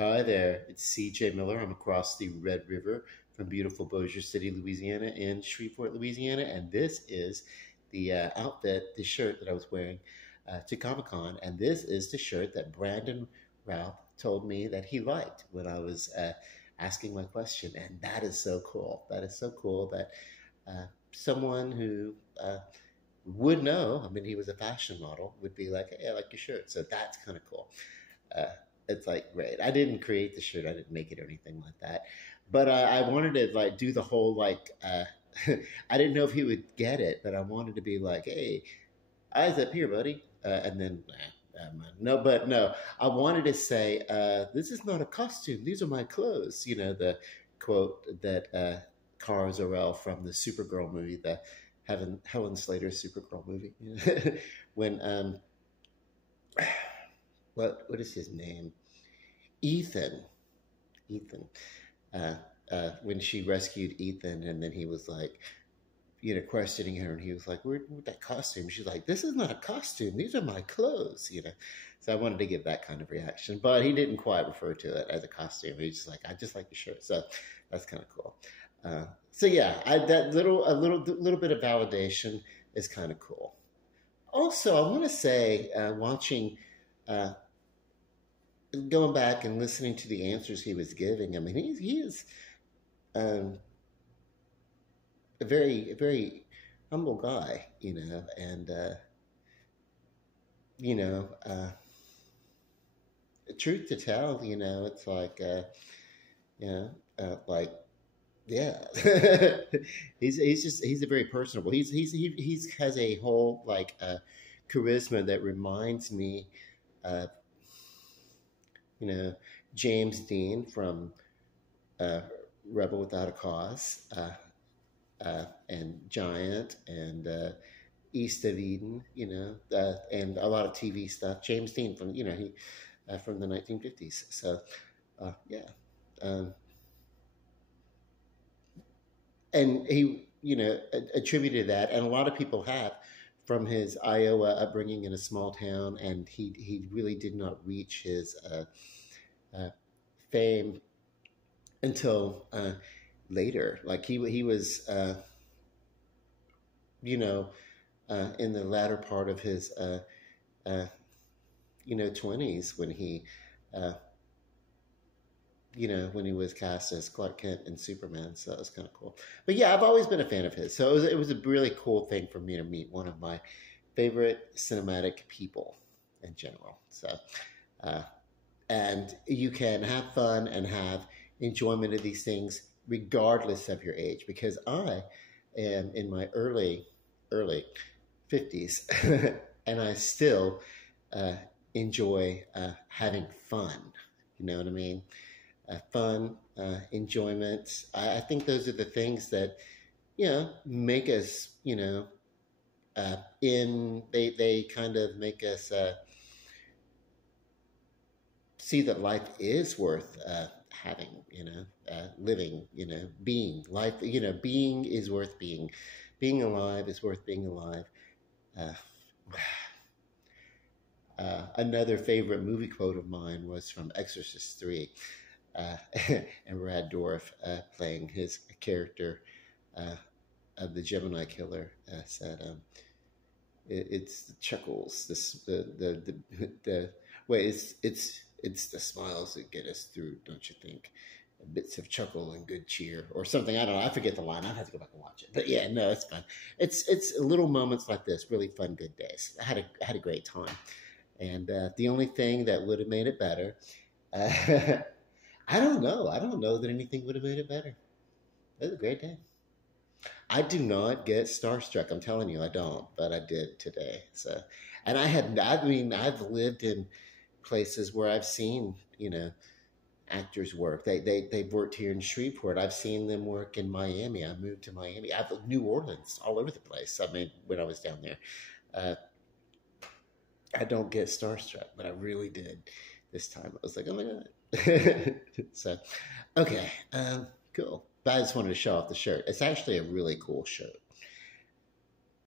Hi there, it's CJ Miller. I'm across the Red River from beautiful Bossier City, Louisiana, and Shreveport, Louisiana, and this is the outfit, the shirt that I was wearing to Comic Con, and this is the shirt that Brandon Routh told me that he liked when I was asking my question, and that is so cool. That is so cool that someone who would know, I mean, he was a fashion model, would be like, "Hey, I like your shirt," so that's kind of cool. Uh, it's like great. I didn't create the shirt. I didn't make it or anything like that. But I wanted to like do the whole like. I didn't know if he would get it, but I wanted to be like, "Hey, eyes up here, buddy," and then. No, but no. I wanted to say, "This is not a costume. These are my clothes." You know the quote that Cara Zor-El from the Supergirl movie, the Helen Slater Supergirl movie, when what is his name? Ethan. Ethan. Uh, when she rescued Ethan, and then he was like, questioning her, and he was like, "Where'd that costume?" She's like, "This is not a costume. These are my clothes." So I wanted to give that kind of reaction, but he didn't quite refer to it as a costume. He's just like, "I just like your shirt." So that's kind of cool. So yeah, that little bit of validation is kind of cool. Also, I want to say, watching. Uh, Going back and listening to the answers he was giving, I mean, he is um, a very humble guy, and you know, uh, truth to tell, it's like, like, yeah, he's a very personable. He's has a whole like charisma that reminds me of you know James Dean from uh, Rebel Without a Cause, and Giant, and East of Eden, and a lot of TV stuff. James Dean from he from the 1950s. So yeah, um, and he attributed that, and a lot of people have, from his Iowa upbringing in a small town, and he really did not reach his uh, fame until later. Like he was, in the latter part of his, uh, 20s when he, uh, when he was cast as Clark Kent in Superman. So that was kind of cool. But yeah, I've always been a fan of his. So it was a really cool thing for me to meet one of my favorite cinematic people in general. So, uh, and you can have fun and have enjoyment of these things regardless of your age, because I am in my early 50s and I still uh, enjoy having fun. You know what I mean? Fun, enjoyment. I think those are the things that make us they kind of make us see that life is worth having, living, being life, being is worth being alive is worth being alive. Uh, Another favorite movie quote of mine was from Exorcist 3, uh, and Brad Dourif, playing his character of the Gemini Killer, said, "It's the chuckles, the wait, it's the smiles that get us through, don't you think? Bits of chuckle and good cheer," or something. I don't know. I forget the line. I have to go back and watch it. But yeah, no, it's fun. It's little moments like this, really fun, good days. I had a great time, and the only thing that would have made it better, uh, I don't know. I don't know that anything would have made it better. It was a great day. I do not get starstruck. I'm telling you, I don't, but I did today. So, and I mean, I've lived in places where I've seen, actors work. They've worked here in Shreveport. I've seen them work in Miami. I moved to Miami. I've New Orleans, all over the place. I mean, when I was down there, uh, I don't get starstruck, but I really did this time. I was like, oh my god. So, okay, cool. But I just wanted to show off the shirt. It's actually a really cool shirt.